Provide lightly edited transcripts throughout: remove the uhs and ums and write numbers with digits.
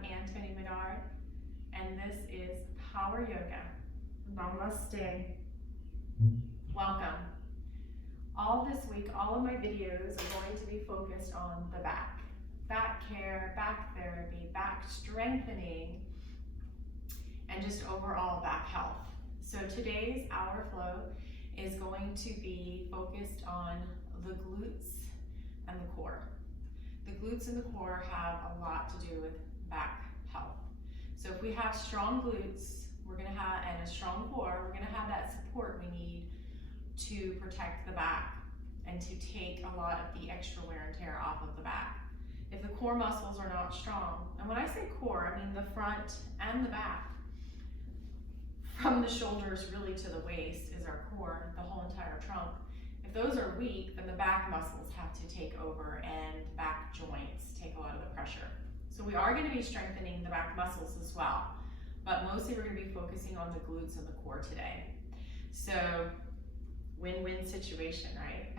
Toni Minard, and this is Power Yoga. Namaste. Welcome. All this week, all of my videos are going to be focused on the back. Back care, back therapy, back strengthening, and just overall back health. So today's hour flow is going to be focused on the glutes and the core. The glutes and the core have a lot to do with back health. So if we have strong glutes, we're gonna have, and a strong core, we're gonna have that support we need to protect the back and to take a lot of the extra wear and tear off of the back. If the core muscles are not strong, and when I say core, I mean the front and the back, from the shoulders really to the waist is our core, the whole entire trunk. If those are weak, then the back muscles have to take over and the back joints take a lot of the pressure. So we are going to be strengthening the back muscles as well, but mostly we're going to be focusing on the glutes and the core today. So win-win situation, right?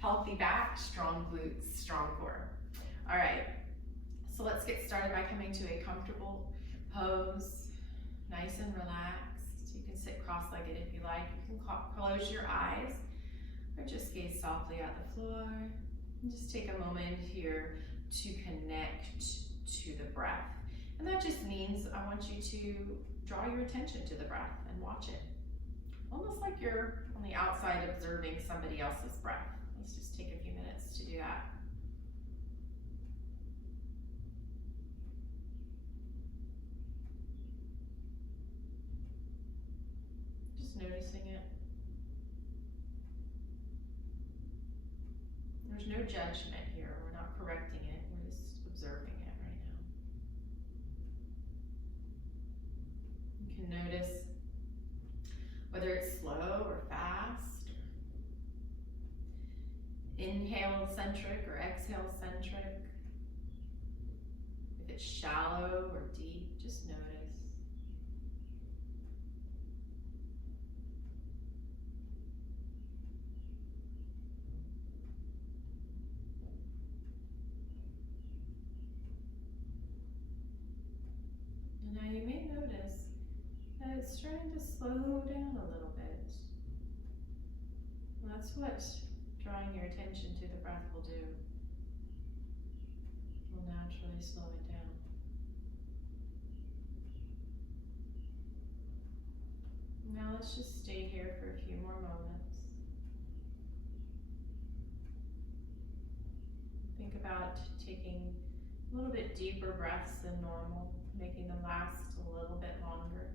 Healthy back, strong glutes, strong core. All right, so let's get started by coming to a comfortable pose. Nice and relaxed. You can sit cross-legged if you like. You can close your eyes or just gaze softly at the floor. And just take a moment here to connect to the breath. And that just means I want you to draw your attention to the breath and watch it. Almost like you're on the outside observing somebody else's breath. Let's just take a few minutes to do that. Noticing it. There's no judgment here. We're not correcting it. We're just observing it right now. You can notice whether it's slow or fast, inhale centric or exhale centric. If it's shallow or deep, just notice. Now you may notice that it's starting to slow down a little bit. And that's what drawing your attention to the breath will do. It will naturally slow it down. Now let's just stay here for a few more moments. Think about taking a little bit deeper breaths than normal, making them last a little bit longer.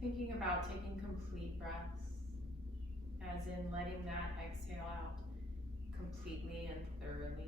Thinking about taking complete breaths, as in letting that exhale out completely and thoroughly.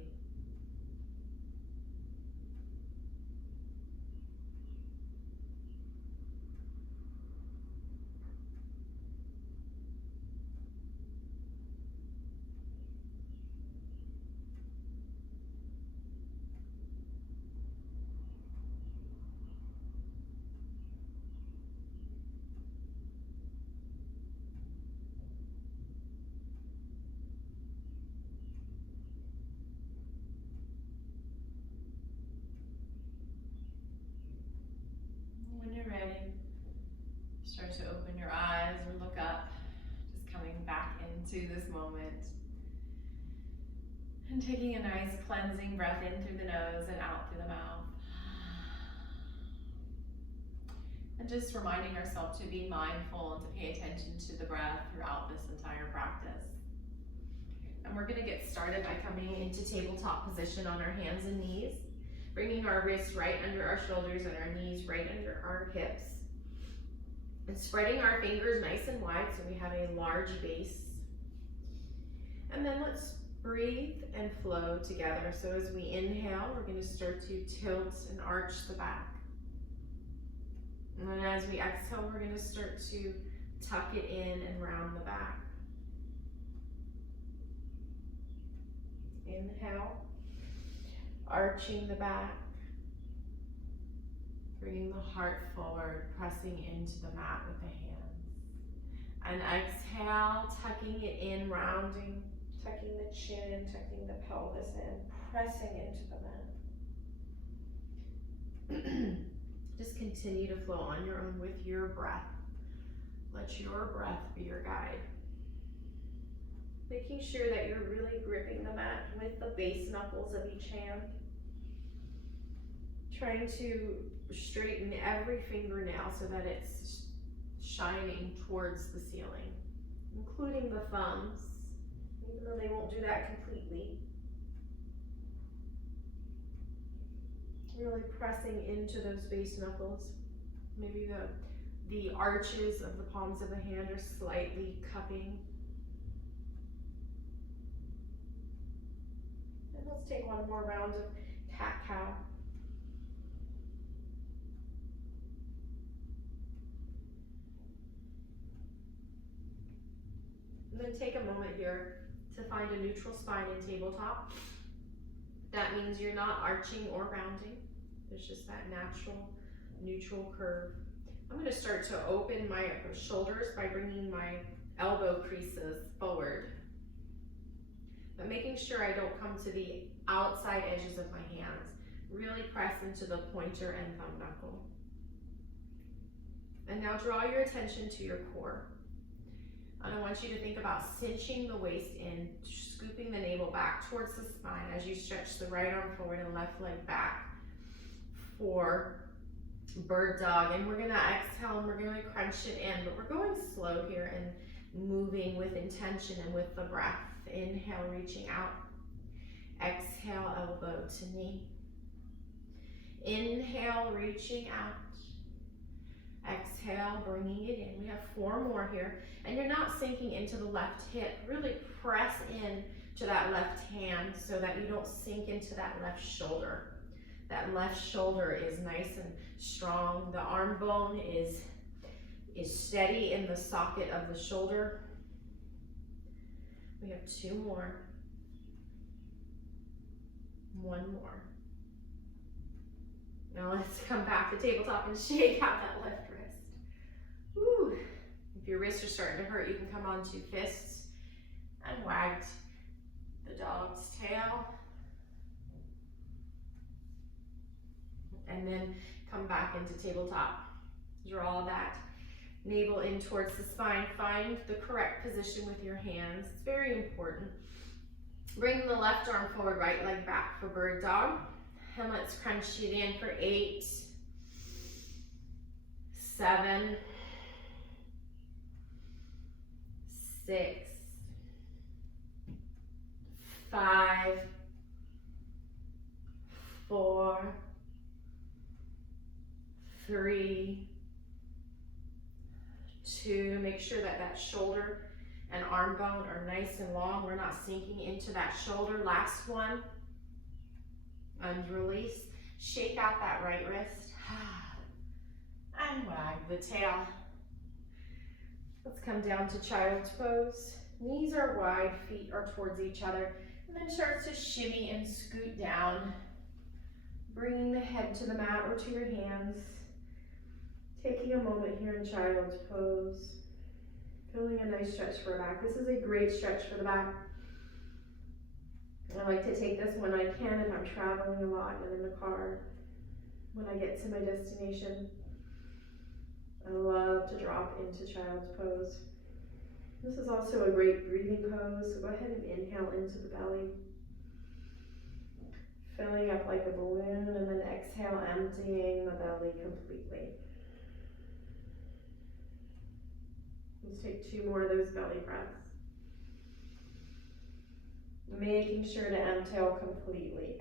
Ready, start to open your eyes or look up, just coming back into this moment and taking a nice cleansing breath in through the nose and out through the mouth, and just reminding ourselves to be mindful and to pay attention to the breath throughout this entire practice. And we're going to get started by coming into tabletop position on our hands and knees, bringing our wrists right under our shoulders and our knees right under our hips. And spreading our fingers nice and wide so we have a large base. And then let's breathe and flow together. So as we inhale, we're going to start to tilt and arch the back. And then as we exhale, we're going to start to tuck it in and round the back. Inhale, arching the back, bringing the heart forward, pressing into the mat with the hands. And exhale, tucking it in, rounding, tucking the chin in, tucking the pelvis in, pressing into the mat. Just continue to flow on your own with your breath. Let your breath be your guide. Making sure that you're really gripping the mat with the base knuckles of each hand. Trying to straighten every fingernail so that it's shining towards the ceiling, including the thumbs, even though they won't do that completely. Really pressing into those base knuckles. Maybe the arches of the palms of the hand are slightly cupping. And let's take one more round of cat-cow. And then take a moment here to find a neutral spine in tabletop. That means you're not arching or rounding. There's just that natural, neutral curve. I'm going to start to open my shoulders by bringing my elbow creases forward, but making sure I don't come to the outside edges of my hands. Really press into the pointer and thumb knuckle. And now draw your attention to your core. And I want you to think about cinching the waist in, scooping the navel back towards the spine as you stretch the right arm forward and left leg back for bird dog. And we're gonna exhale and we're gonna crunch it in, but we're going slow here and moving with intention and with the breath. Inhale, reaching out. Exhale, elbow to knee. Inhale, reaching out. Exhale, bringing it in. We have 4 more here. And you're not sinking into the left hip. Really press in to that left hand so that you don't sink into that left shoulder. That left shoulder is nice and strong. The arm bone is steady in the socket of the shoulder. We have 2 more. 1 more. Now let's come back to tabletop and shake out that left wrist. Woo. If your wrists are starting to hurt, you can come onto fists and wag the dog's tail. And then come back into tabletop. Draw that navel in towards the spine. Find the correct position with your hands. It's very important. Bring the left arm forward, right leg back for bird dog. And let's crunch it in for 8, 7, 6, 5, 4, 3, 2. Make sure that that shoulder and arm bone are nice and long. We're not sinking into that shoulder. Last one. And release. Shake out that right wrist. And wag the tail. Let's come down to child's pose. Knees are wide, feet are towards each other. And then start to shimmy and scoot down. Bringing the head to the mat or to your hands. Taking a moment here in child's pose. Feeling a nice stretch for the back. This is a great stretch for the back. I like to take this when I can if I'm traveling a lot and in the car. When I get to my destination, I love to drop into child's pose. This is also a great breathing pose, so go ahead and inhale into the belly. Filling up like a balloon, and then exhale, emptying the belly completely. Let's take 2 more of those belly breaths. Making sure to exhale completely.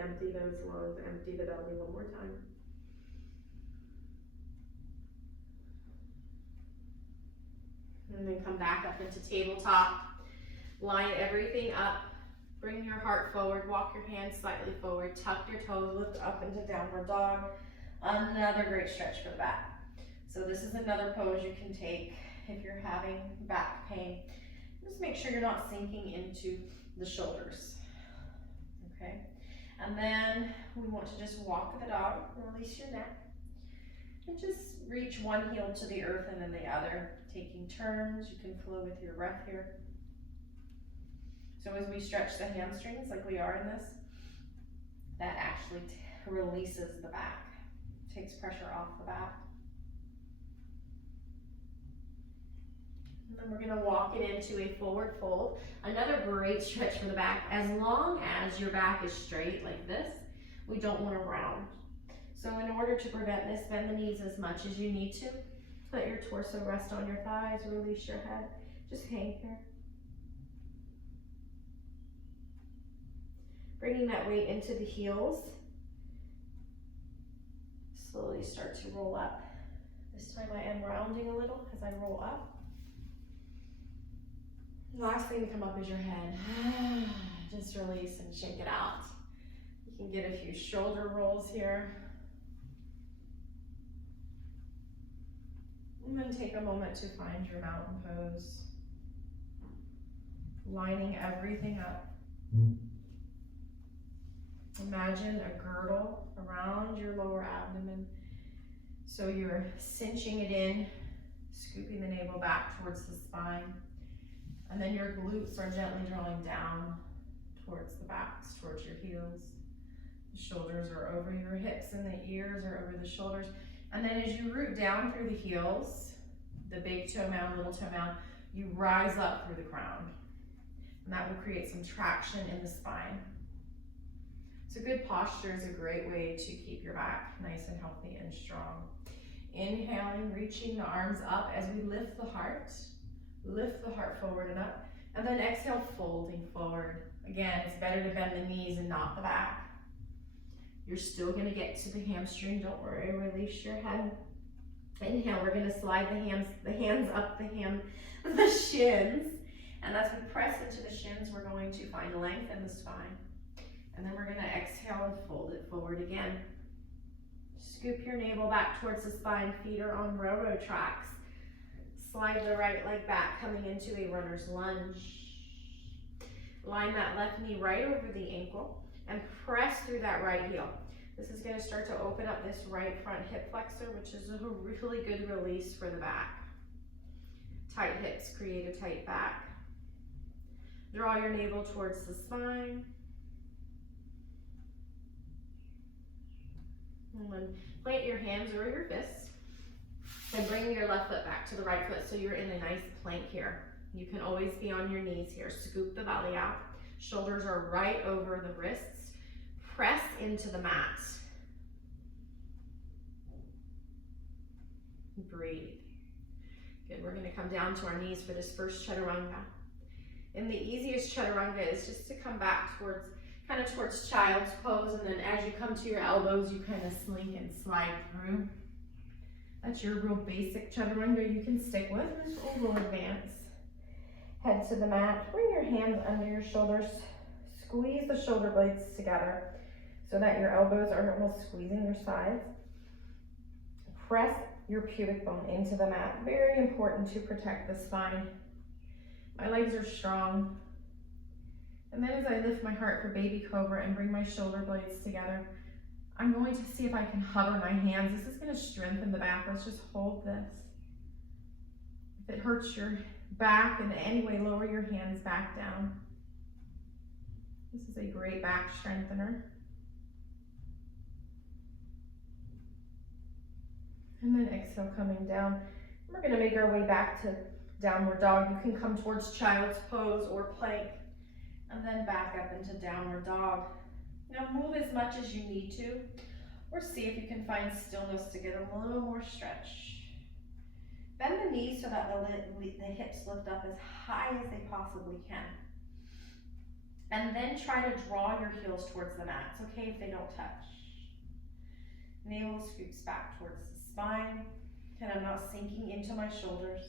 Empty those lungs, empty the belly one more time. And then come back up into tabletop. Line everything up. Bring your heart forward, walk your hands slightly forward, tuck your toes, lift up into downward dog. Another great stretch for the back. So this is another pose you can take if you're having back pain. Just make sure you're not sinking into the shoulders, okay? And then we want to just walk the dog, release your neck, and just reach one heel to the earth and then the other, taking turns. You can flow with your breath here. So as we stretch the hamstrings like we are in this, that actually releases the back, takes pressure off the back. And then we're gonna walk it into a forward fold. Another great stretch for the back, as long as your back is straight like this. We don't wanna round. So in order to prevent this, bend the knees as much as you need to. Let your torso rest on your thighs, release your head. Just hang here. Bringing that weight into the heels. Slowly start to roll up. This time I am rounding a little as I roll up. Last thing to come up is your head. Just release and shake it out. You can get a few shoulder rolls here. And then take a moment to find your mountain pose. Lining everything up. Imagine a girdle around your lower abdomen. So you're cinching it in, scooping the navel back towards the spine. And then your glutes are gently drawing down towards the backs, towards your heels. The shoulders are over your hips and the ears are over the shoulders. And then as you root down through the heels, the big toe mound, little toe mound, you rise up through the crown. And that will create some traction in the spine. So good posture is a great way to keep your back nice and healthy and strong. Inhaling, reaching the arms up as we lift the heart forward and up. And then exhale, folding forward. Again, it's better to bend the knees and not the back. You're still gonna get to the hamstring, don't worry, release your head. Inhale, we're gonna slide the hands up the shins. And as we press into the shins, we're going to find length in the spine. And then we're gonna exhale and fold it forward again. Scoop your navel back towards the spine, feet are on railroad tracks. Slide the right leg back, coming into a runner's lunge. Line that left knee right over the ankle and press through that right heel. This is gonna start to open up this right front hip flexor, which is a really good release for the back. Tight hips create a tight back. Draw your navel towards the spine. And then plant your hands or your fists and bring your left foot back to the right foot so you're in a nice plank here. You can always be on your knees here. Scoop the belly out. Shoulders are right over the wrists. Press into the mat. Breathe. Good, we're gonna come down to our knees for this first chaturanga. And the easiest chaturanga is just to come back towards child's pose, and then as you come to your elbows, you kind of slink and slide through. That's your real basic chaturanga you can stick with. This will advance. Head to the mat, bring your hands under your shoulders, squeeze the shoulder blades together so that your elbows are almost squeezing your sides. Press your pubic bone into the mat. Very important to protect the spine. My legs are strong. And then as I lift my heart for baby cobra and bring my shoulder blades together, I'm going to see if I can hover my hands. This is going to strengthen the back. Let's just hold this. If it hurts your back in any way, lower your hands back down. This is a great back strengthener. And then exhale, coming down. We're going to make our way back to downward dog. You can come towards child's pose or plank, and then back up into downward dog. Now move as much as you need to, or see if you can find stillness to get a little more stretch. Bend the knees so that the hips lift up as high as they possibly can. And then try to draw your heels towards the mat. It's okay if they don't touch. Navel scoops back towards the spine, and I'm not sinking into my shoulders.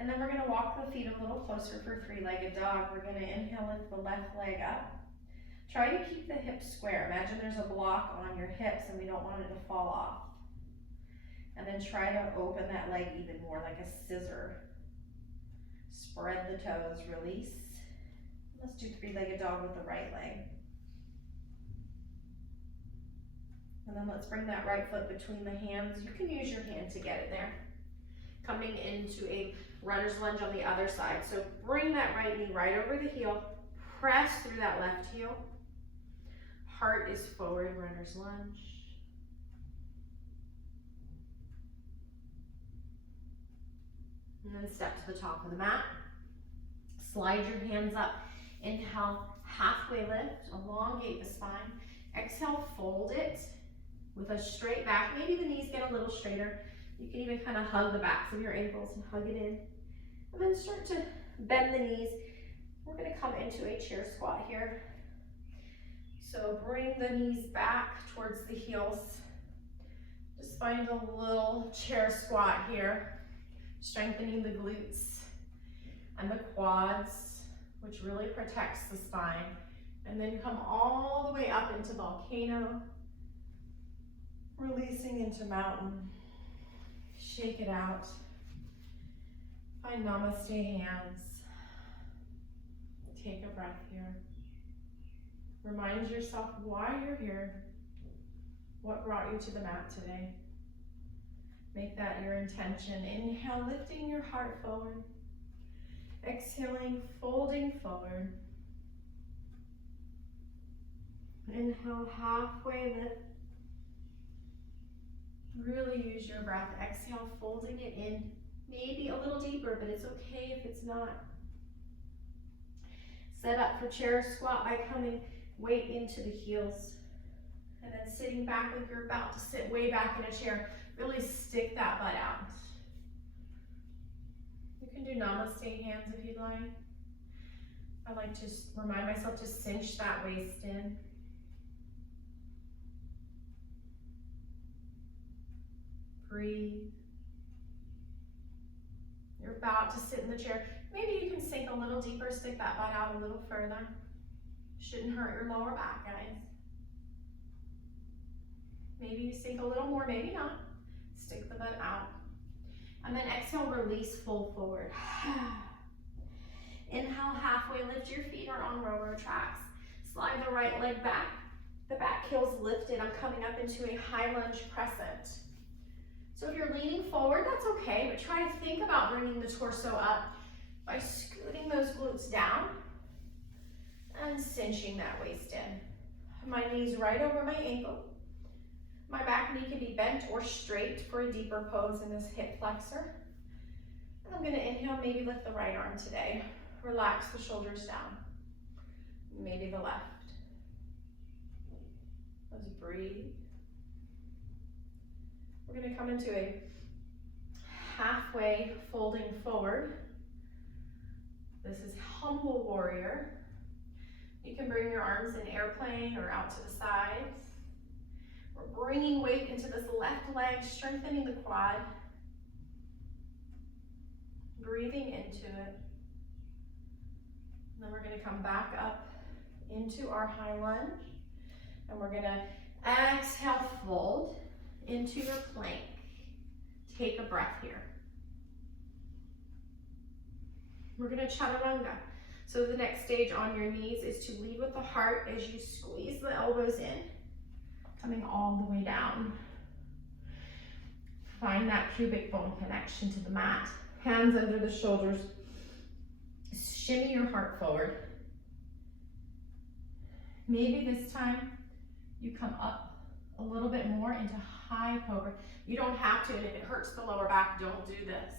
And then we're gonna walk the feet a little closer for three-legged dog. We're gonna inhale, lift the left leg up. Try to keep the hips square. Imagine there's a block on your hips and we don't want it to fall off. And then then try to open that leg even more like a scissor. Spread the toes, release. Let's do three-legged dog with the right leg. And then let's bring that right foot between the hands. You can use your hand to get it there. Coming into a runner's lunge on the other side. So bring that right knee right over the heel. Press through that left heel. Heart is forward, runner's lunge. And then step to the top of the mat. Slide your hands up. Inhale, halfway lift, elongate the spine. Exhale, fold it with a straight back. Maybe the knees get a little straighter. You can even kind of hug the backs of your ankles and hug it in. And then start to bend the knees. We're going to come into a chair squat here. So bring the knees back towards the heels. Just find a little chair squat here. Strengthening the glutes and the quads, which really protects the spine. And then come all the way up into volcano, releasing into mountain. Shake it out. Find namaste hands. Take a breath here. Remind yourself why you're here, what brought you to the mat today. Make that your intention. Inhale, lifting your heart forward. Exhaling, folding forward. Inhale, halfway lift. Really use your breath. Exhale, folding it in. Maybe a little deeper, but it's okay if it's not. Set up for chair squat by coming weight into the heels. And then sitting back like you're about to sit way back in a chair. Really stick that butt out. You can do namaste hands if you'd like. I like to remind myself to cinch that waist in. Breathe. You're about to sit in the chair. Maybe you can sink a little deeper, stick that butt out a little further. Shouldn't hurt your lower back, guys. Maybe you sink a little more, maybe not. Stick the butt out. And then exhale, release, fold forward. Inhale, halfway lift. Your feet are on row tracks. Slide the right leg back. The back heel's lifted. I'm coming up into a high lunge crescent. So if you're leaning forward, that's okay, but try to think about bringing the torso up by scooting those glutes down and cinching that waist in. My knee's right over my ankle. My back knee can be bent or straight for a deeper pose in this hip flexor. And I'm gonna inhale, maybe lift the right arm today. Relax the shoulders down. Maybe the left. Let's breathe. We're gonna come into a halfway folding forward. This is humble warrior. You can bring your arms in airplane or out to the sides. We're bringing weight into this left leg, strengthening the quad. Breathing into it. And then we're gonna come back up into our high lunge. And we're gonna exhale, fold into your plank. Take a breath here. We're gonna chaturanga. So the next stage on your knees is to lead with the heart as you squeeze the elbows in, coming all the way down. Find that pubic bone connection to the mat. Hands under the shoulders. Shimmy your heart forward. Maybe this time you come up a little bit more into high cobra. You don't have to, and if it hurts the lower back, don't do this.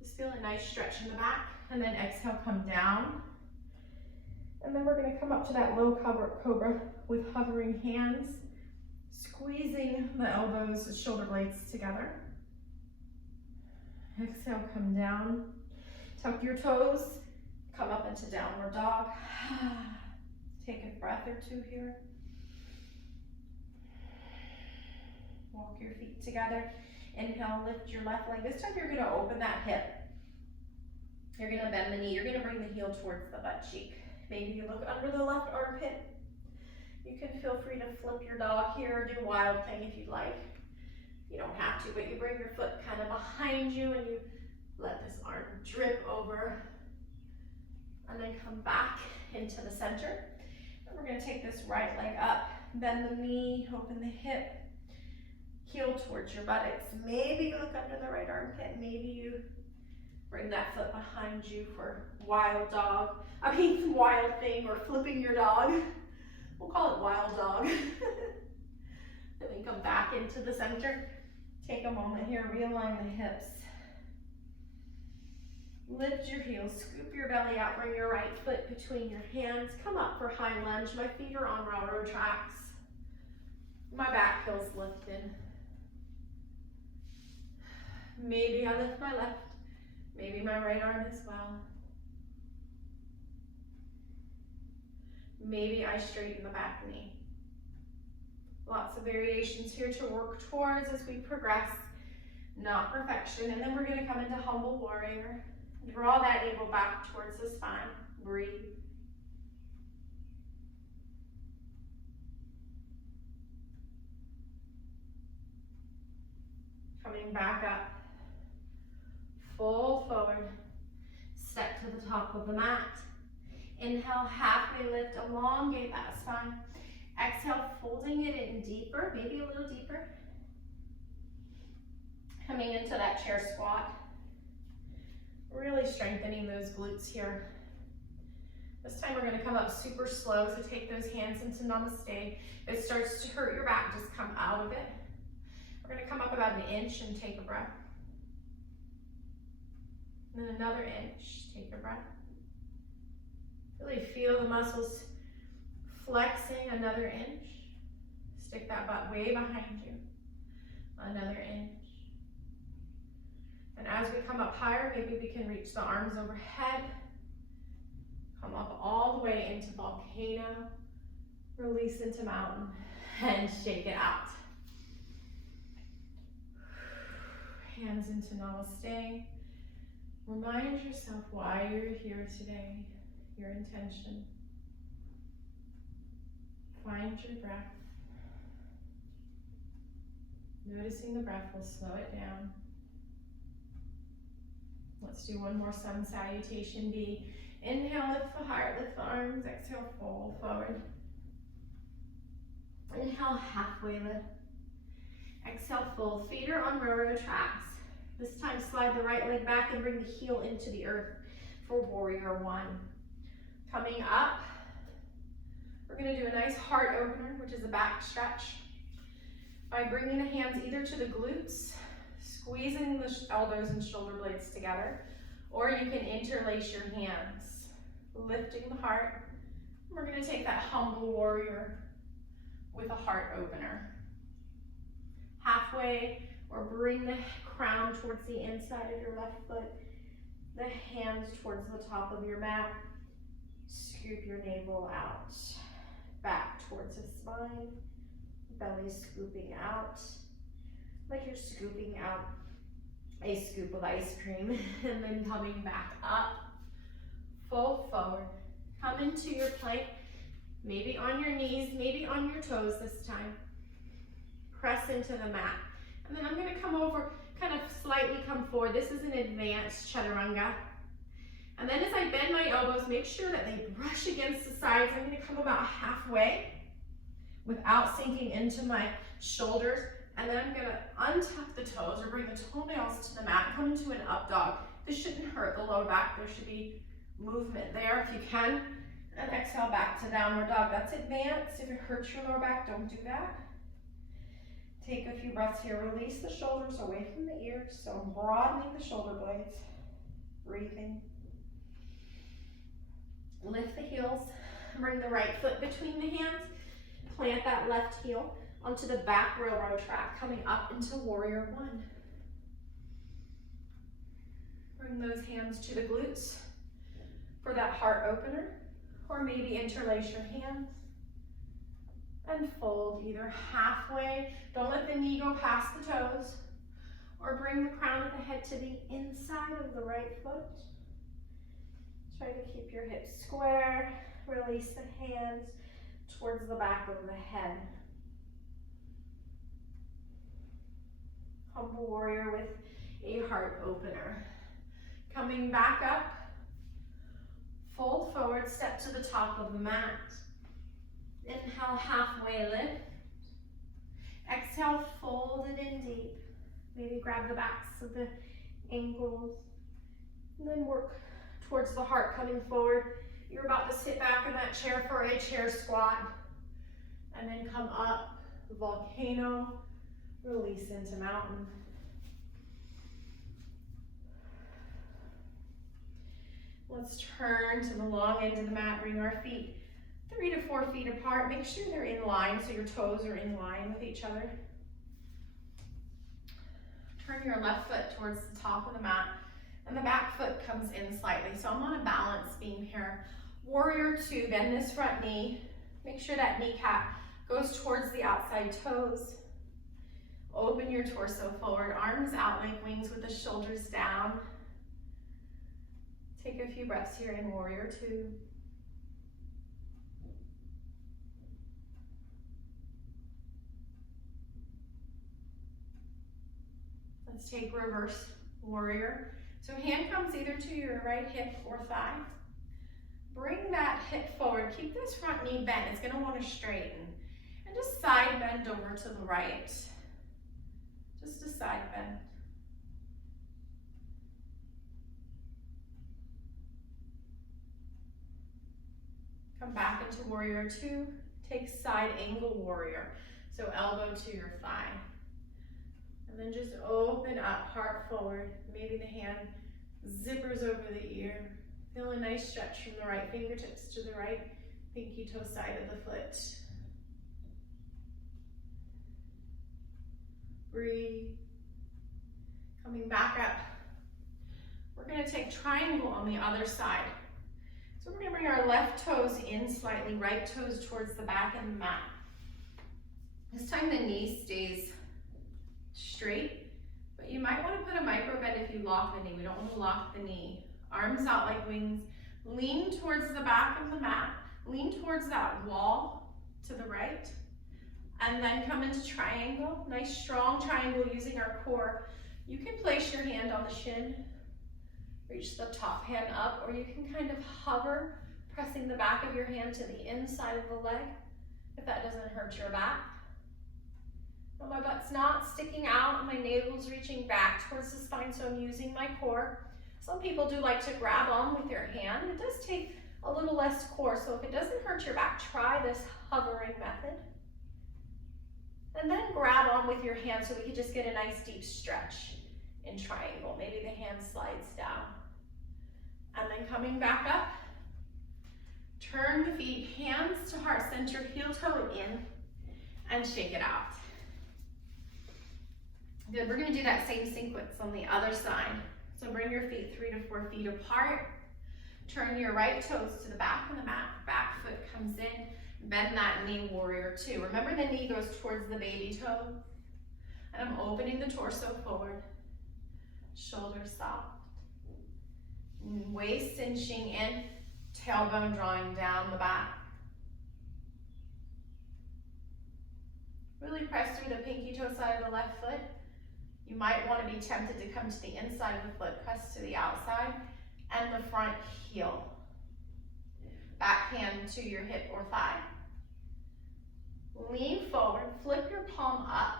Just feel a nice stretch in the back, and then exhale, come down. And then we're gonna come up to that low cobra with hovering hands, squeezing the elbows, the shoulder blades together. Exhale, come down. Tuck your toes, come up into downward dog. Take a breath or two here. Walk your feet together. Inhale, lift your left leg. This time you're gonna open that hip. You're gonna bend the knee. You're gonna bring the heel towards the butt cheek. Maybe you look under the left armpit. You can feel free to flip your dog here or do wild thing if you'd like. You don't have to, but bring your foot kind of behind you and you let this arm drip over. And then come back into the center. And we're gonna take this right leg up, bend the knee, open the hip, heel towards your buttocks. Maybe you look under the right armpit, maybe you bring that foot behind you for wild thing, or flipping your dog. We'll call it wild dog. Then we come back into the center. Take a moment here, realign the hips. Lift your heels, scoop your belly out, bring your right foot between your hands. Come up for high lunge. My feet are on railroad tracks. My back feels lifted. Maybe I lift my left, maybe my right arm as well. Maybe I straighten the back knee. Lots of variations here to work towards as we progress, not perfection. And then we're gonna come into humble warrior. Draw that navel back towards the spine. Breathe. Coming back up. Fold forward. Step to the top of the mat. Inhale, halfway lift, elongate that spine. Exhale, folding it in deeper, maybe a little deeper. Coming into that chair squat. Really strengthening those glutes here. This time we're gonna come up super slow, so take those hands into namaste. If it starts to hurt your back, just come out of it. We're gonna come up about an inch and take a breath. And then another inch, take a breath. Really feel the muscles flexing, another inch. Stick that butt way behind you. Another inch. And as we come up higher, maybe we can reach the arms overhead. Come up all the way into volcano. Release into mountain and shake it out. Hands into namaste. Remind yourself why you're here today, your intention. Find your breath. Noticing the breath will slow it down. Let's do one more sun salutation B. Inhale, lift the heart, lift the arms. Exhale, fold forward. Inhale, halfway lift. Exhale, fold. Feet are on railroad tracks. This time, slide the right leg back and bring the heel into the earth for warrior one. Coming up, we're gonna do a nice heart opener, which is a back stretch. By bringing the hands either to the glutes, squeezing the elbows and shoulder blades together, or you can interlace your hands, lifting the heart. We're gonna take that humble warrior with a heart opener. Halfway, or bring the crown towards the inside of your left foot, the hands towards the top of your mat. Scoop your navel out, back towards the spine, belly scooping out, like you're scooping out a scoop of ice cream, and then coming back up, fold forward, come into your plank, maybe on your knees, maybe on your toes this time. Press into the mat. And then I'm gonna come over, kind of slightly come forward. This is an advanced chaturanga. And then as I bend my elbows, make sure that they brush against the sides. I'm gonna come about halfway without sinking into my shoulders. And then I'm gonna untuck the toes or bring the toenails to the mat, come into an up dog. This shouldn't hurt the lower back. There should be movement there if you can. And exhale back to downward dog. That's advanced. If it hurts your lower back, don't do that. Take a few breaths here. Release the shoulders away from the ears. So I'm broadening the shoulder blades. Breathing. Lift the heels. Bring the right foot between the hands. Plant that left heel onto the back railroad track, coming up into warrior one. Bring those hands to the glutes for that heart opener, or maybe interlace your hands and fold either halfway. Don't let the knee go past the toes, or bring the crown of the head to the inside of the right foot. Try to keep your hips square. Release the hands towards the back of the head. humble warrior with a heart opener. Coming back up, fold forward, step to the top of the mat. Inhale, halfway lift. Exhale, fold it in deep. Maybe grab the backs of the ankles. And then work towards the heart coming forward. You're about to sit back in that chair for a chair squat. And then come up, volcano, release into mountain. Let's turn to the long end of the mat, bring our feet 3 to 4 feet apart. Make sure they're in line so your toes are in line with each other. Turn your left foot towards the top of the mat and the back foot comes in slightly. So I'm on a balance beam here. Warrior 2, bend this front knee. Make sure that kneecap goes towards the outside toes. Open your torso forward, arms out like wings with the shoulders down. Take a few breaths here in Warrior 2. Let's take reverse warrior. So hand comes either to your right hip or thigh. Bring that hip forward. Keep this front knee bent. It's going to want to straighten. And just side bend over to the right. Just a side bend. Come back into warrior 2. Take side angle warrior. So elbow to your thigh. And then just open up, heart forward. Maybe the hand zippers over the ear. Feel a nice stretch from the right fingertips to the right pinky toe side of the foot. Breathe. Coming back up. We're going to take triangle on the other side. So we're going to bring our left toes in slightly, right toes towards the back of the mat. This time the knee stays straight, but you might want to put a micro bend if you lock the knee. We don't want to lock the knee. Arms out like wings. Lean towards the back of the mat. Lean towards that wall to the right. And then come into triangle. Nice strong triangle using our core. You can place your hand on the shin. Reach the top hand up, or you can kind of hover, pressing the back of your hand to the inside of the leg, if that doesn't hurt your back. But my butt's not sticking out, my navel's reaching back towards the spine, so I'm using my core. Some people do like to grab on with their hand. It does take a little less core, so if it doesn't hurt your back, try this hovering method. And then grab on with your hand so we can just get a nice deep stretch in triangle. Maybe the hand slides down. And then coming back up, turn the feet, hands to heart center, heel toe in, and shake it out. Good, we're gonna do that same sequence on the other side. So bring your feet 3 to 4 feet apart. Turn your right toes to the back of the mat, back foot comes in, bend that knee, warrior 2. Remember the knee goes towards the baby toe. And I'm opening the torso forward, shoulders soft. Waist cinching in, tailbone drawing down the back. Really press through the pinky toe side of the left foot. You might want to be tempted to come to the inside of the foot, press to the outside, and the front heel. Back hand to your hip or thigh. Lean forward, flip your palm up,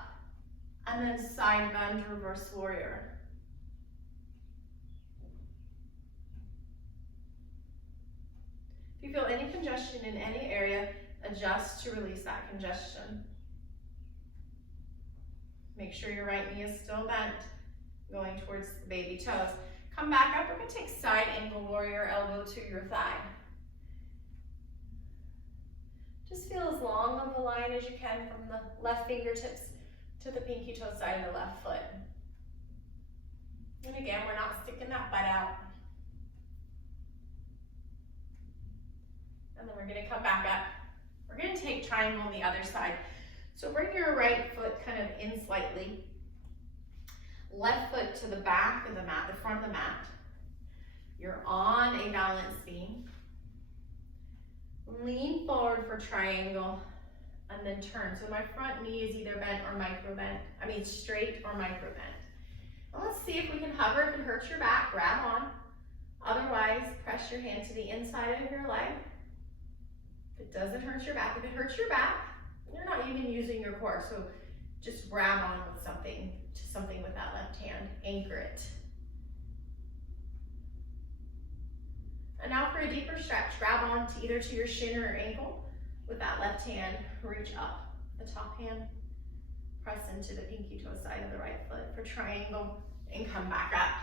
and then side bend, reverse warrior. If you feel any congestion in any area, adjust to release that congestion. Make sure your right knee is still bent, going towards the baby toes. Come back up, we're gonna take side angle warrior, elbow to your thigh. Just feel as long of a line as you can from the left fingertips to the pinky toe side of the left foot. And again, we're not sticking that butt out. And then we're gonna come back up. We're gonna take triangle on the other side. So bring your right foot kind of in slightly. Left foot to the back of the mat, the front of the mat. You're on a balance beam. Lean forward for triangle. and then turn. So my front knee is either bent or micro bent. I mean straight or micro bent. And let's see if we can hover. If it hurts your back, grab on. Otherwise, press your hand to the inside of your leg. If it doesn't hurt your back, if it hurts your back, you're not even using your core, so just grab on with something, to something with that left hand, anchor it. And now for a deeper stretch, grab on to either to your shin or your ankle. With that left hand, reach up the top hand, press into the pinky toe side of the right foot for triangle, and come back up.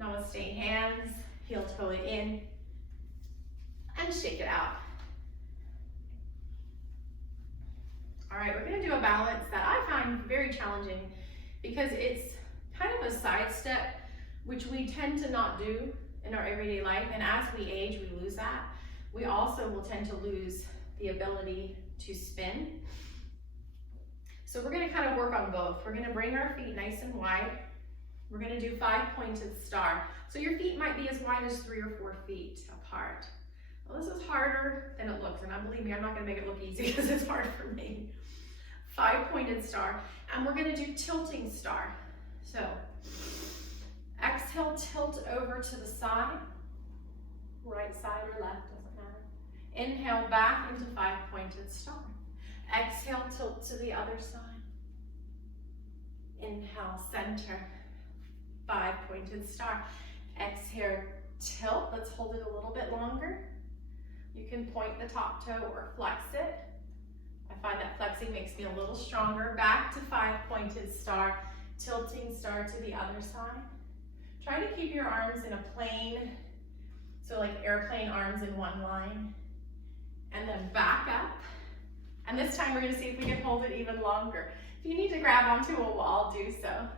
Namaste hands, heel toe it in, and shake it out. All right, we're gonna do a balance that I find very challenging because it's kind of a side step, which we tend to not do in our everyday life. And as we age, we lose that. We also will tend to lose the ability to spin. So we're gonna kind of work on both. We're gonna bring our feet nice and wide. We're gonna do 5-pointed star. So your feet might be as wide as 3 or 4 feet apart. Well, this is harder than it looks, and believe me, I'm not gonna make it look easy because it's hard for me. 5-pointed star, and we're gonna do tilting star. So, exhale, tilt over to the side, right side or left, doesn't matter. Inhale back into 5-pointed star. Exhale, tilt to the other side. Inhale, center, 5-pointed star. Exhale, tilt, let's hold it a little bit longer. You can point the top toe or flex it. I find that flexing makes me a little stronger. Back to 5-pointed star, tilting star to the other side. Try to keep your arms in a plane, so like airplane arms in one line. And then back up. And this time we're gonna see if we can hold it even longer. If you need to grab onto a wall, do so.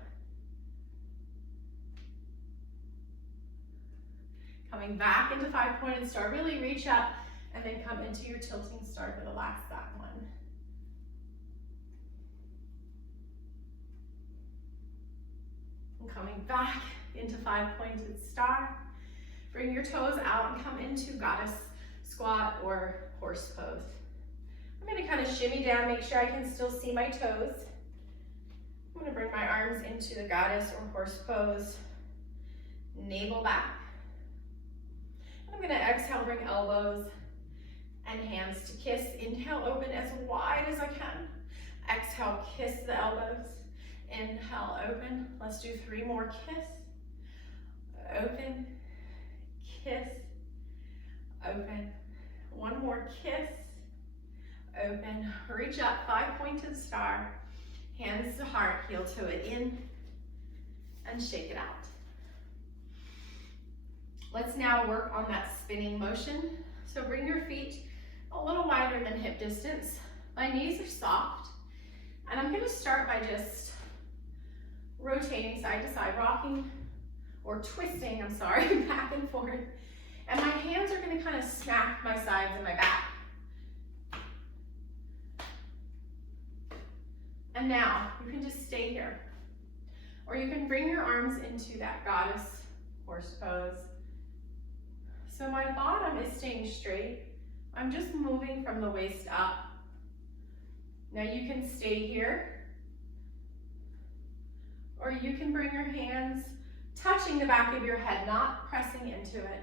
Coming back into 5-pointed star, really reach up and then come into your tilting star for the last that one. And coming back into 5-pointed star. Bring your toes out and come into goddess squat or horse pose. I'm gonna kind of shimmy down, make sure I can still see my toes. I'm gonna bring my arms into the goddess or horse pose, navel back. I'm gonna exhale, bring elbows and hands to kiss. Inhale, open as wide as I can. Exhale, kiss the elbows. Inhale, open. Let's do 3 more. Kiss, open, kiss, open. 1 more. Kiss, open. Reach up, 5-pointed star. Hands to heart, heel toe it in, and shake it out. Let's now work on that spinning motion. So bring your feet a little wider than hip distance. My knees are soft. And I'm gonna start by just rotating side to side, rocking or twisting, I'm sorry, back and forth. And my hands are gonna kind of smack my sides and my back. And now you can just stay here. Or you can bring your arms into that goddess horse pose. So my bottom is staying straight. I'm just moving from the waist up. Now you can stay here, or you can bring your hands touching the back of your head, not pressing into it,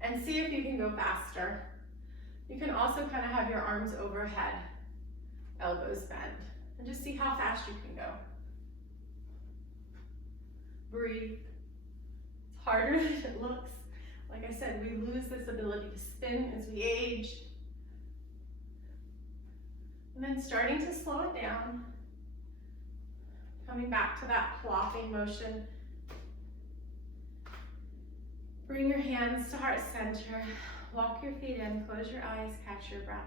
and see if you can go faster. You can also kind of have your arms overhead, elbows bent, and just see how fast you can go. Breathe. It's harder than it looks. Like I said, we lose this ability to spin as we age. And then starting to slow it down. Coming back to that plopping motion. Bring your hands to heart center. Walk your feet in, close your eyes, catch your breath.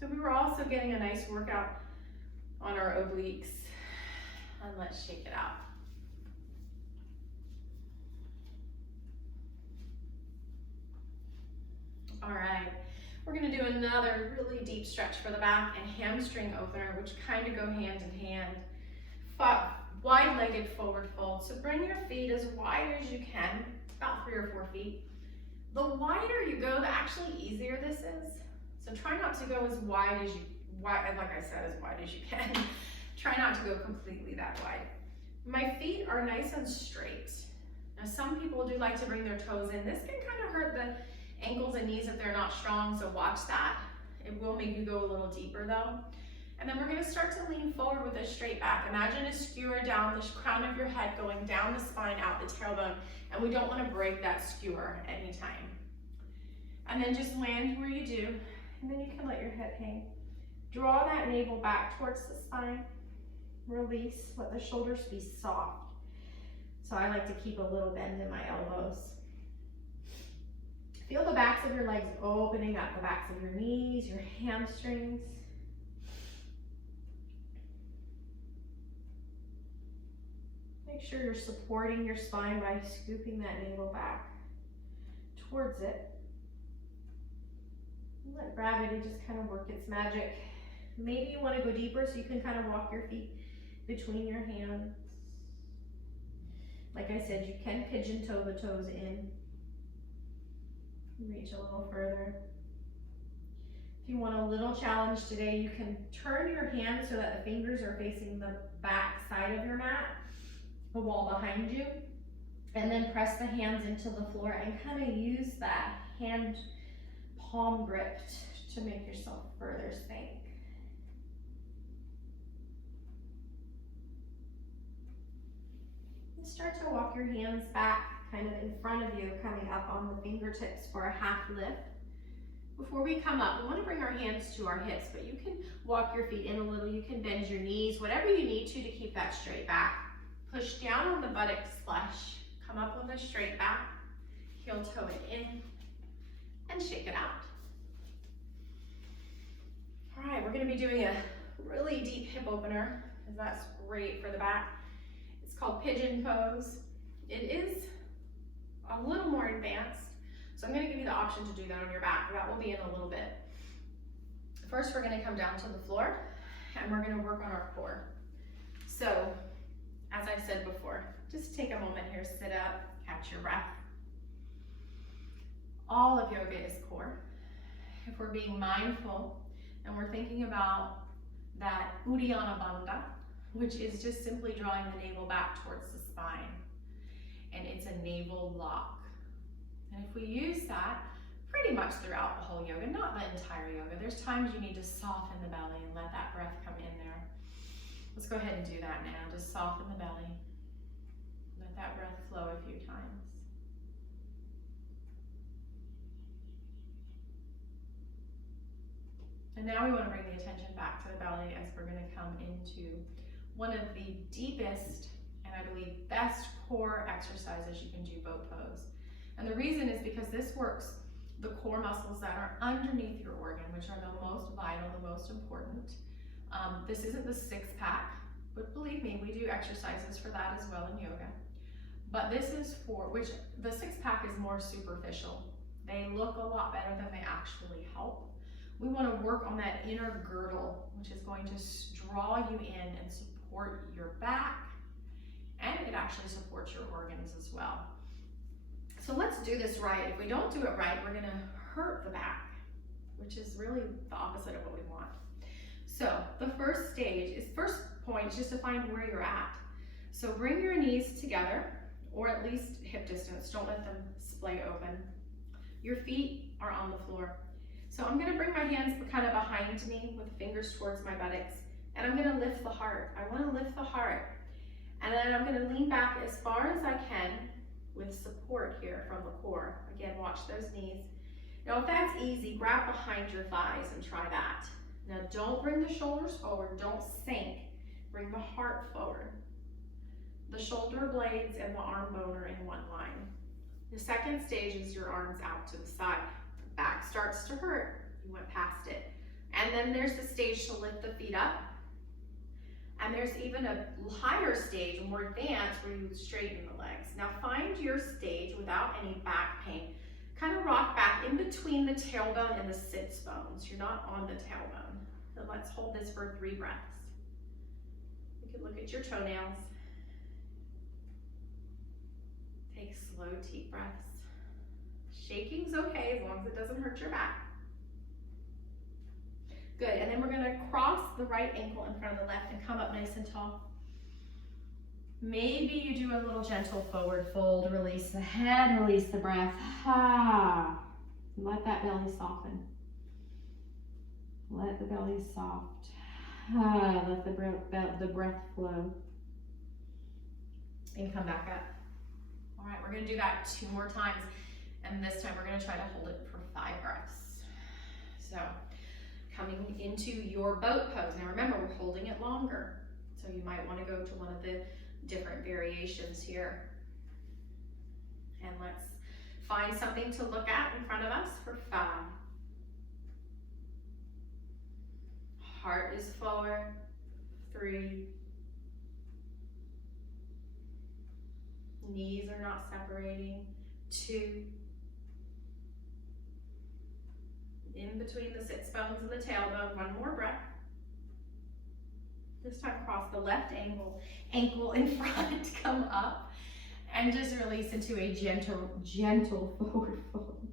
So we were also getting a nice workout on our obliques. And let's shake it out. All right, we're gonna do another really deep stretch for the back and hamstring opener, which kind of go hand in hand. Wide-legged forward fold. So bring your feet as wide as you can, about 3 or 4 feet. The wider you go, the actually easier this is. So try not to go as wide as like I said, as wide as you can. Try not to go completely that wide. My feet are nice and straight. Now some people do like to bring their toes in. This can kind of hurt the ankles and knees if they're not strong, so watch that. It will make you go a little deeper though. And then we're gonna start to lean forward with a straight back. Imagine a skewer down the crown of your head going down the spine, out the tailbone, and we don't wanna break that skewer anytime. And then just land where you do, and then you can let your head hang. Draw that navel back towards the spine. Release, let the shoulders be soft. So I like to keep a little bend in my elbows. Feel the backs of your legs opening up, the backs of your knees, your hamstrings. Make sure you're supporting your spine by scooping that navel back towards it. Let gravity just kind of work its magic. Maybe you want to go deeper so you can kind of walk your feet between your hands. Like I said, you can pigeon toe the toes in. Reach a little further. If you want a little challenge today, you can turn your hands so that the fingers are facing the back side of your mat, the wall behind you, and then press the hands into the floor and kind of use that hand palm grip to make yourself further sink. And start to walk your hands back kind of in front of you, coming up on the fingertips for a half lift. Before we come up, we want to bring our hands to our hips, but you can walk your feet in a little, you can bend your knees, whatever you need to keep that straight back. Push down on the buttocks, flush, come up with a straight back, heel toe it in, and shake it out. All right, we're gonna be doing a really deep hip opener, because that's great for the back. It's called pigeon pose. It is a little more advanced, so I'm gonna give you the option to do that on your back. That will be in a little bit. First, we're gonna come down to the floor, and we're gonna work on our core. So, as I said before, just take a moment here, sit up, catch your breath. All of yoga is core. If we're being mindful and we're thinking about that Uddiyana Bandha, which is just simply drawing the navel back towards the spine. And it's a navel lock. And if we use that pretty much throughout the whole yoga, not the entire yoga, there's times you need to soften the belly and let that breath come in there. Let's go ahead and do that now. Just soften the belly. Let that breath flow a few times. And now we want to bring the attention back to the belly as we're going to come into one of the deepest and I believe best core exercises you can do, boat pose. And the reason is because this works the core muscles that are underneath your organ, which are the most vital, the most important. This isn't the six pack, but believe me, we do exercises for that as well in yoga. But this is for, which the six pack is more superficial. They look a lot better than they actually help. We want to work on that inner girdle, which is going to draw you in and support your back, and it actually supports your organs as well. So let's do this right. If we don't do it right, we're going to hurt the back, which is really the opposite of what we want. So the first point is just to find where you're at. So bring your knees together, or at least hip distance. Don't let them splay open. Your feet are on the floor. So I'm gonna bring my hands kind of behind me with the fingers towards my buttocks, and I'm gonna lift the heart. I wanna lift the heart. And then I'm gonna lean back as far as I can with support here from the core. Again, watch those knees. Now if that's easy, grab behind your thighs and try that. Now don't bring the shoulders forward, don't sink. Bring the heart forward. The shoulder blades and the arm bone are in one line. The second stage is your arms out to the side. The back starts to hurt, you went past it. And then there's the stage to lift the feet up. And there's even a higher stage, more advanced, where you straighten the legs. Now find your stage without any back pain. Kind of rock back in between the tailbone and the sits bones. You're not on the tailbone. So let's hold this for 3 breaths. You can look at your toenails. Take slow, deep breaths. Shaking's okay as long as it doesn't hurt your back. Good, and then we're gonna cross the right ankle in front of the left and come up nice and tall. Maybe you do a little gentle forward fold, release the head, release the breath. Ah. Let that belly soften. Let the belly soft. Ah. Let the breath flow. And come back up. All right, we're gonna do that 2 more times. And this time we're gonna try to hold it for 5 breaths. So, coming into your boat pose. Now remember, we're holding it longer. So you might wanna go to one of the different variations here. And let's find something to look at in front of us for 5. Heart is forward. 3. Knees are not separating. 2. In between the sits bones and the tailbone. 1 more breath. This time cross the left ankle in front, come up, and just release into a gentle forward fold.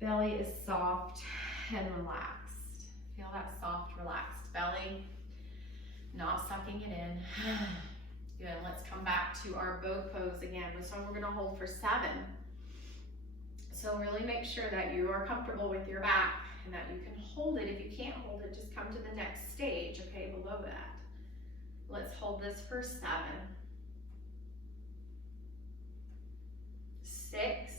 Belly is soft and relaxed. Feel that soft, relaxed belly, not sucking it in. Good, let's come back to our boat pose again. This one we're gonna hold for 7. So really make sure that you are comfortable with your back and that you can hold it. If you can't hold it, just come to the next stage, okay, below that. Let's hold this for 7. 6.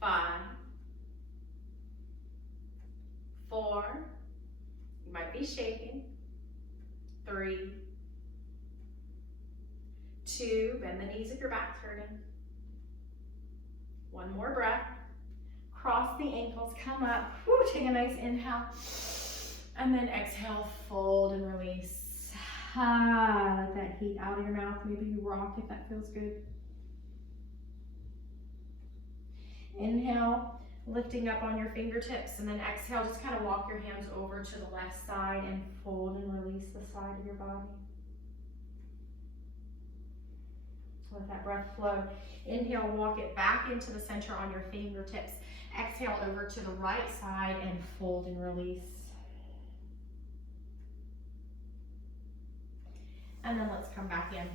5. 4. You might be shaking. 3. 2. Bend the knees if your back's hurting. 1 more breath. Cross the ankles, come up. Woo, take a nice inhale. And then exhale, fold and release. Ah, let that heat out of your mouth. Maybe you rock if that feels good. Inhale, lifting up on your fingertips, and then exhale, just kind of walk your hands over to the left side and fold and release the side of your body. Let that breath flow. Inhale, walk it back into the center on your fingertips. Exhale over to the right side and fold and release. And then let's come back in.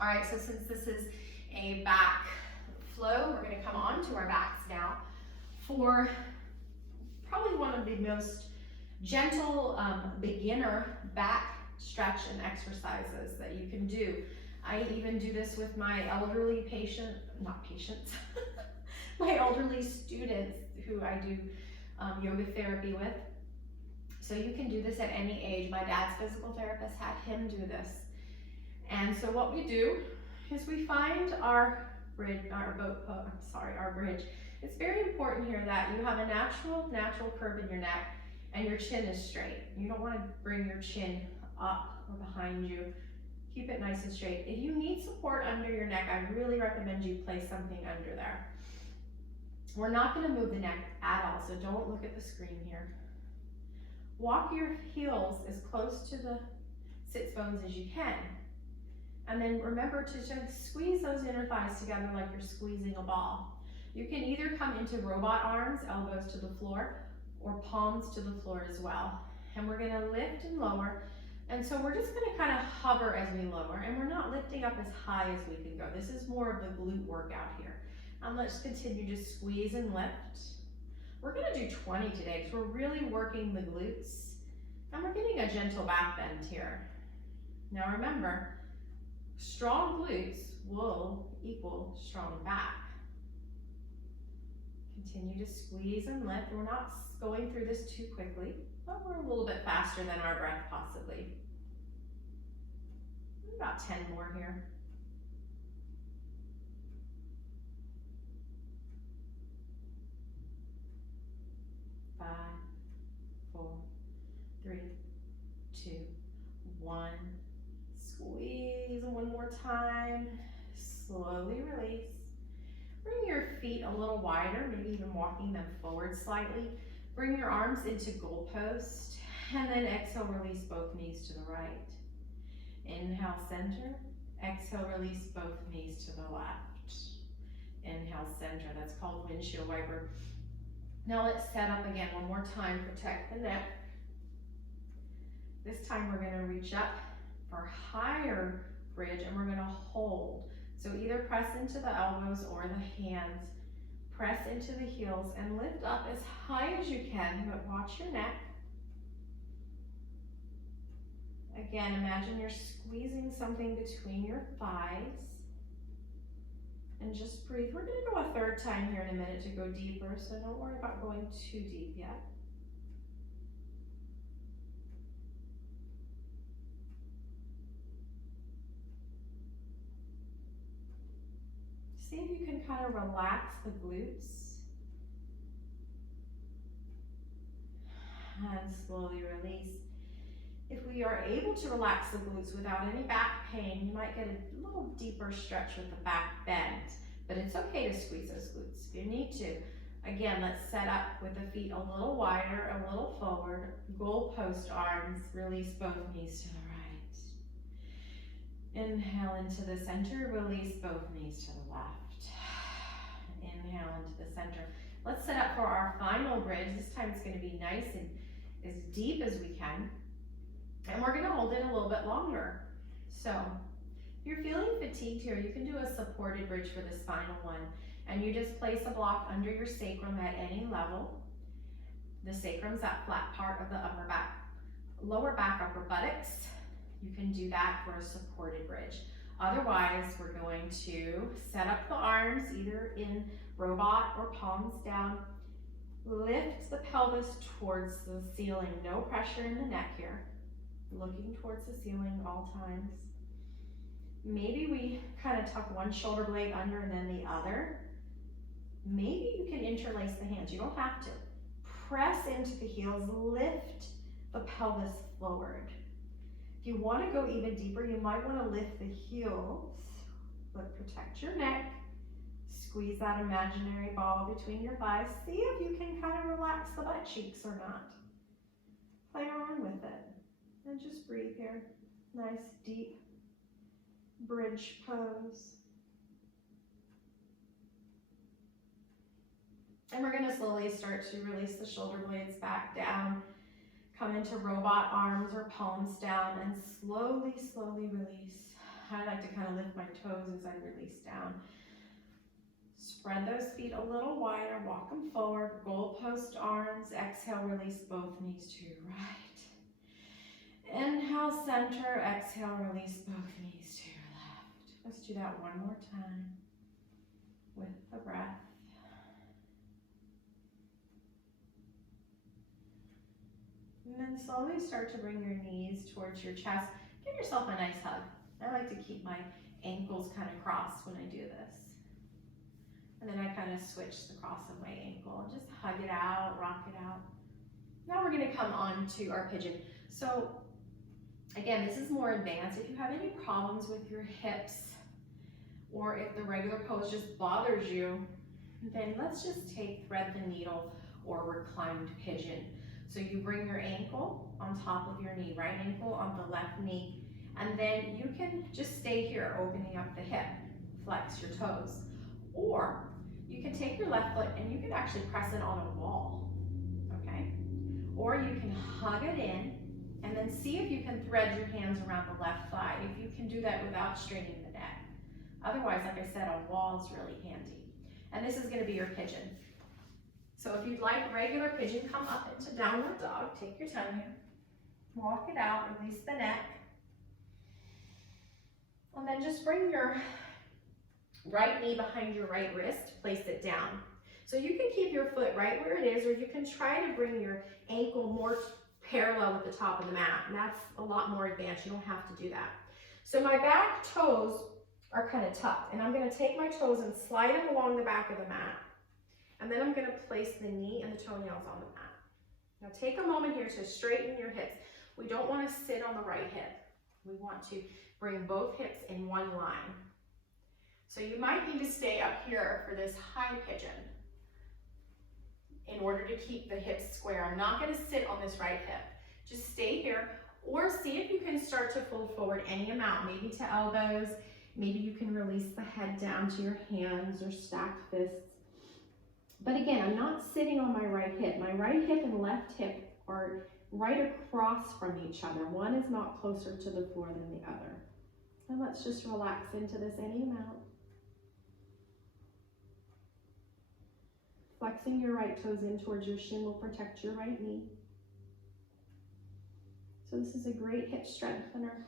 All right, so since this is a back flow, we're gonna come on to our backs now for probably one of the most gentle beginner back stretch and exercises that you can do. I even do this with my elderly my elderly students who I do yoga therapy with. So you can do this at any age. My dad's physical therapist had him do this. And so what we do is we find our bridge. It's very important here that you have a natural curve in your neck and your chin is straight. You don't want to bring your chin up or behind you. Keep it nice and straight. If you need support under your neck, I really recommend you place something under there. We're not going to move the neck at all, so don't look at the screen here. Walk your heels as close to the sits bones as you can. And then remember to just squeeze those inner thighs together like you're squeezing a ball. You can either come into robot arms, elbows to the floor, or palms to the floor as well. And we're gonna lift and lower. And so we're just gonna kind of hover as we lower, and we're not lifting up as high as we can go. This is more of the glute workout here. Let's continue to squeeze and lift. We're gonna do 20 today because we're really working the glutes. And we're getting a gentle back bend here. Now remember, strong glutes will equal strong back. Continue to squeeze and lift. We're not going through this too quickly, but we're a little bit faster than our breath possibly. About 10 more here. 5, 4, 3, 2, 1. Squeeze one more time. Slowly release. Bring your feet a little wider, maybe even walking them forward slightly. Bring your arms into goalpost And then exhale, release both knees to the right. Inhale, center. Exhale, release both knees to the left. Inhale, center. That's called windshield wiper. Now let's set up again one more time. Protect the neck. This time we're going to reach up for higher bridge and we're going to hold. So either press into the elbows or the hands. Press into the heels and lift up as high as you can, but watch your neck. Again, imagine you're squeezing something between your thighs. And just breathe. We're going to go a third time here in a minute to go deeper, so don't worry about going too deep yet. See if you can kind of relax the glutes. And slowly release. If we are able to relax the glutes without any back pain, you might get a little deeper stretch with the back bend, but it's okay to squeeze those glutes if you need to. Again, let's set up with the feet a little wider, a little forward, goalpost arms, release both knees to the right. Inhale into the center, release both knees to the left. Inhale into the center. Let's set up for our final bridge. This time it's going to be nice and as deep as we can. And we're going to hold it a little bit longer. So if you're feeling fatigued here, you can do a supported bridge for this final one. And you just place a block under your sacrum at any level. The sacrum's that flat part of the upper back, lower back, upper buttocks. You can do that for a supported bridge. Otherwise, we're going to set up the arms either in robot or palms down. Lift the pelvis towards the ceiling. No pressure in the neck here. Looking towards the ceiling all times. Maybe we kind of tuck one shoulder blade under and then the other. Maybe you can interlace the hands. You don't have to. Press into the heels. Lift the pelvis forward. If you want to go even deeper, you might want to lift the heels, but protect your neck. Squeeze that imaginary ball between your thighs. See if you can kind of relax the butt cheeks or not. Play around with it. And just breathe here. Nice, deep bridge pose. And we're going to slowly start to release the shoulder blades back down. Come into robot arms or palms down and slowly, slowly release. I like to kind of lift my toes as I release down. Spread those feet a little wider, walk them forward, goalpost arms. Exhale, release both knees to your right. Inhale, center. Exhale, release both knees to your left. Let's do that one more time with the breath. And then slowly start to bring your knees towards your chest. Give yourself a nice hug. I like to keep my ankles kind of crossed when I do this. And then I kind of switch the cross of my ankle and just hug it out, rock it out. Now we're going to come on to our pigeon. So again, this is more advanced. If you have any problems with your hips or if the regular pose just bothers you, then let's just take thread the needle or reclined pigeon. So you bring your ankle on top of your knee, right ankle on the left knee, and then you can just stay here opening up the hip, flex your toes. Or you can take your left foot and you can actually press it on a wall, okay? Or you can hug it in and then see if you can thread your hands around the left thigh, if you can do that without straining the neck. Otherwise, like I said, a wall is really handy. And this is gonna be your pigeon. So if you'd like regular pigeon, come up into downward dog. Take your time here. Walk it out, release the neck. And then just bring your right knee behind your right wrist, place it down. So you can keep your foot right where it is, or you can try to bring your ankle more parallel with the top of the mat. And that's a lot more advanced. You don't have to do that. So my back toes are kind of tucked, and I'm going to take my toes and slide them along the back of the mat. And then I'm going to place the knee and the toenails on the mat. Now take a moment here to straighten your hips. We don't want to sit on the right hip. We want to bring both hips in one line. So you might need to stay up here for this high pigeon in order to keep the hips square. I'm not going to sit on this right hip. Just stay here, or see if you can start to fold forward any amount, maybe to elbows. Maybe you can release the head down to your hands or stacked fists. But again, I'm not sitting on my right hip. My right hip and left hip are right across from each other. One is not closer to the floor than the other. And let's just relax into this any amount. Flexing your right toes in towards your shin will protect your right knee. So this is a great hip strengthener.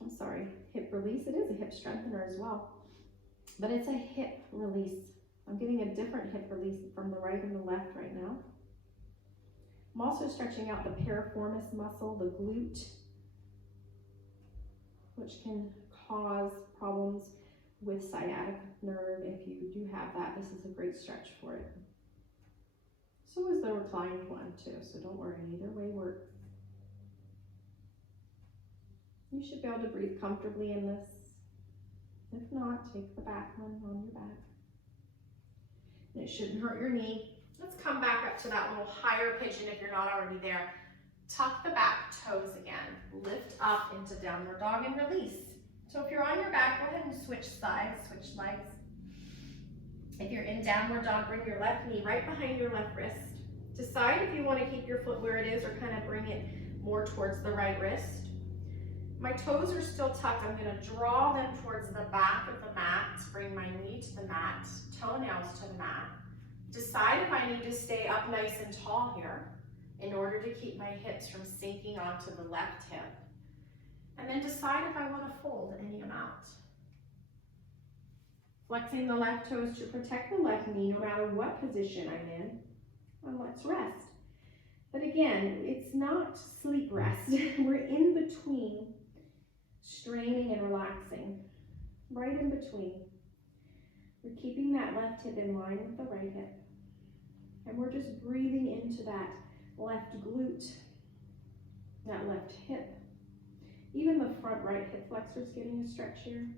I'm sorry, hip release. It is a hip strengthener as well, but it's a hip release. I'm getting a different hip release from the right and the left right now. I'm also stretching out the piriformis muscle, the glute, which can cause problems with sciatic nerve. If you do have that, this is a great stretch for it. So is the reclined one too, so don't worry, either way works. You should be able to breathe comfortably in this. If not, take the back one on your back. And it shouldn't hurt your knee. Let's come back up to that little higher pigeon if you're not already there. Tuck the back toes again. Lift up into downward dog and release. So if you're on your back, go ahead and switch sides, switch legs. If you're in downward dog, bring your left knee right behind your left wrist. Decide if you want to keep your foot where it is or kind of bring it more towards the right wrist. My toes are still tucked. I'm going to draw them towards the back of the mat, bring my knee to the mat, toenails to the mat. Decide if I need to stay up nice and tall here in order to keep my hips from sinking onto the left hip. And then decide if I want to fold any amount. Flexing the left toes to protect the left knee no matter what position I'm in. And let's rest. But again, it's not sleep rest. We're in between straining and relaxing. Right in between. We're keeping that left hip in line with the right hip. And we're just breathing into that left glute, that left hip. Even the front right hip flexor is getting a stretch here.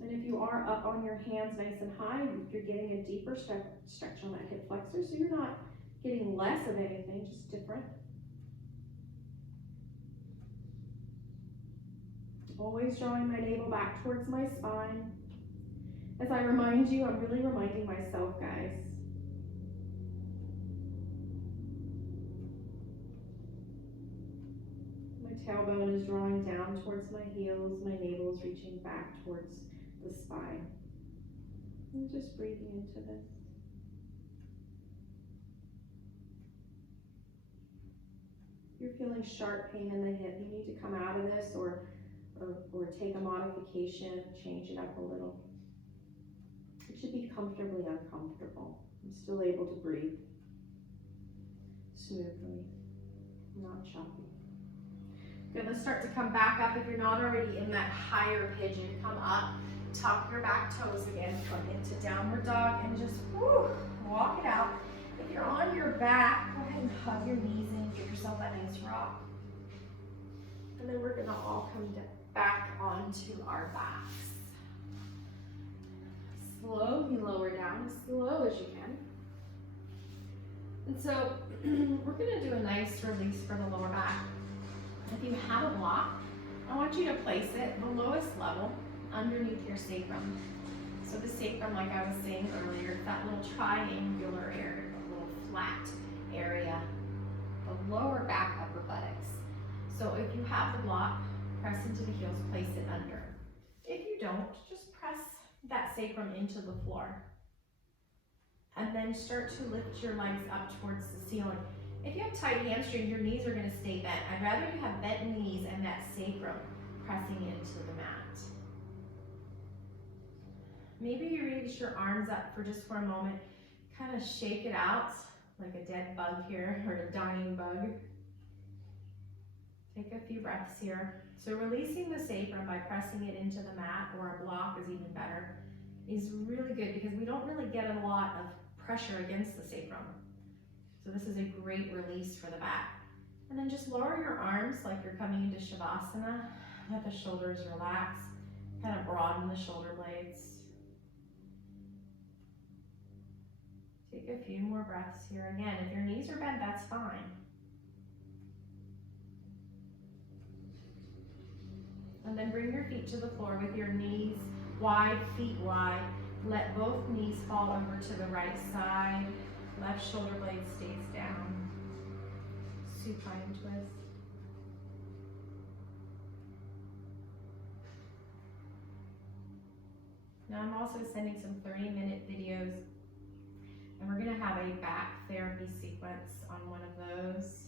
And if you are up on your hands nice and high, you're getting a deeper stretch on that hip flexor, so you're not getting less of anything, just different. Always drawing my navel back towards my spine. As I remind you, I'm really reminding myself, guys. My tailbone is drawing down towards my heels. My navel is reaching back towards the spine. I'm just breathing into this. If you're feeling sharp pain in the hip, you need to come out of this or take a modification, change it up a little. It should be comfortably uncomfortable. I'm still able to breathe smoothly, not choppy. Good, let's start to come back up. If you're not already in that higher pigeon, come up, tuck your back toes again, come into downward dog and just walk it out. If you're on your back, go ahead and hug your knees in, give yourself that nice rock. And then we're gonna all come back onto our backs. Slowly lower down, as slow as you can. And so we're gonna do a nice release for the lower back. If you have a block, I want you to place it the lowest level underneath your sacrum. So the sacrum, like I was saying earlier, that little triangular area, the little flat area, the lower back upper buttocks. So if you have the block, press into the heels, place it under. If you don't, just press that sacrum into the floor. And then start to lift your legs up towards the ceiling. If you have tight hamstrings, your knees are going to stay bent. I'd rather you have bent knees and that sacrum pressing into the mat. Maybe you reach your arms up for just for a moment. Kind of shake it out like a dead bug here, or a dying bug. Take a few breaths here. So releasing the sacrum by pressing it into the mat, or a block is even better, is really good because we don't really get a lot of pressure against the sacrum. So this is a great release for the back. And then just lower your arms like you're coming into Shavasana. Let the shoulders relax. Kind of broaden the shoulder blades. Take a few more breaths here. Again, if your knees are bent, that's fine. And then bring your feet to the floor with your knees wide, feet wide. Let both knees fall over to the right side. Left shoulder blade stays down. Supine twist. Now I'm also sending some 30-minute videos, and we're gonna have a back therapy sequence on one of those.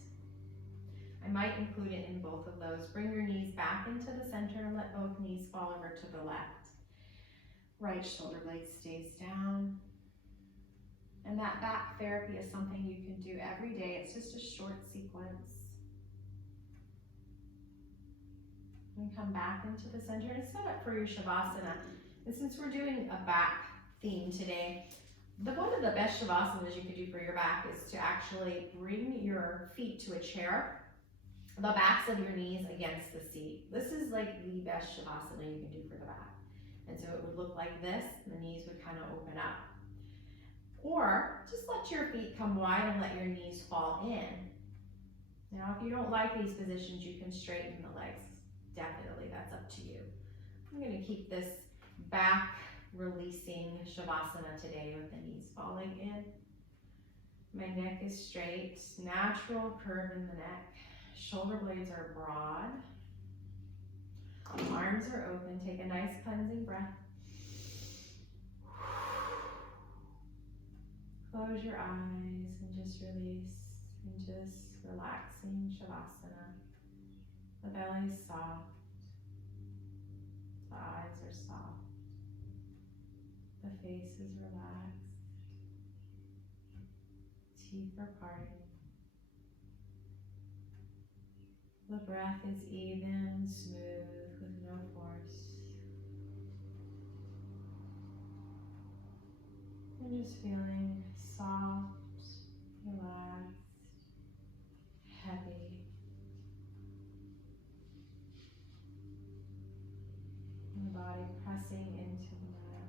I might include it in both of those. Bring your knees back into the center and let both knees fall over to the left. Right shoulder blade stays down. And that back therapy is something you can do every day. It's just a short sequence. And come back into the center and set up for your Shavasana. And since we're doing a back theme today, one of the best Shavasanas you can do for your back is to actually bring your feet to a chair, the backs of your knees against the seat. This is like the best Shavasana you can do for the back. And so it would look like this, the knees would kind of open up. Or just let your feet come wide and let your knees fall in. Now, if you don't like these positions, you can straighten the legs. Definitely, that's up to you. I'm gonna keep this back releasing Shavasana today with the knees falling in. My neck is straight, natural curve in the neck. Shoulder blades are broad. Arms are open. Take a nice cleansing breath. Close your eyes and just release into this relaxing Shavasana. The belly is soft. The eyes are soft. The face is relaxed. Teeth are parted. The breath is even, smooth, with no force. And just feeling soft, relaxed, heavy. And the body pressing into the mat.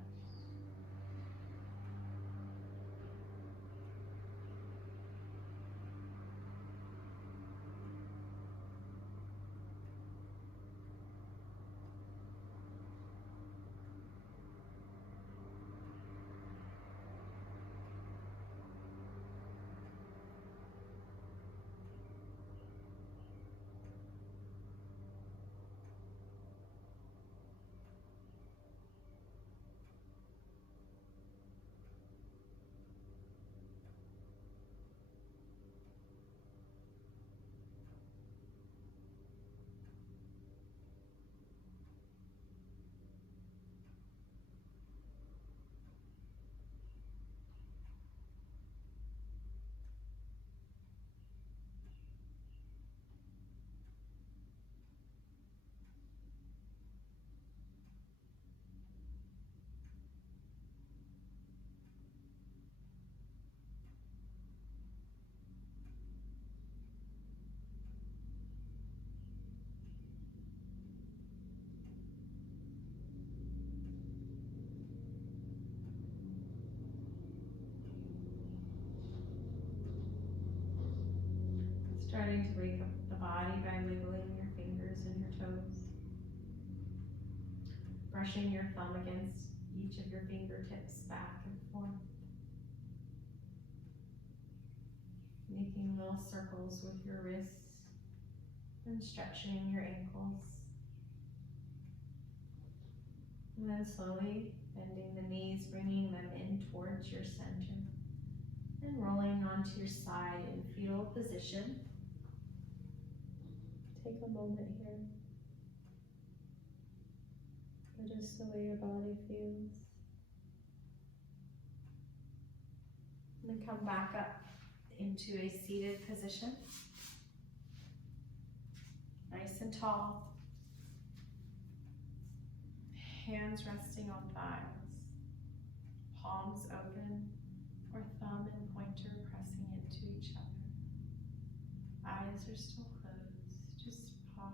Starting to wake up the body by wiggling your fingers and your toes. Brushing your thumb against each of your fingertips back and forth. Making little circles with your wrists and stretching your ankles. And then slowly bending the knees, bringing them in towards your center. And rolling onto your side in fetal position. Take a moment here. Notice the way your body feels. And then come back up into a seated position. Nice and tall. Hands resting on thighs. Palms open, or thumb and pointer pressing into each other. Eyes are still closed. Just pause.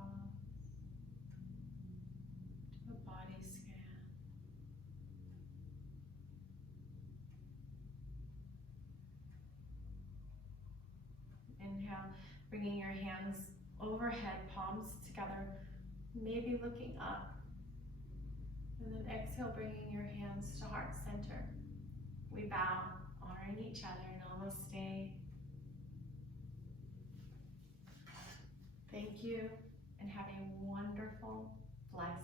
Do a body scan. Bringing your hands overhead, palms together, maybe looking up. And then exhale, bringing your hands to heart center. We bow, honoring each other. Namaste. Thank you, and have a wonderful, blessed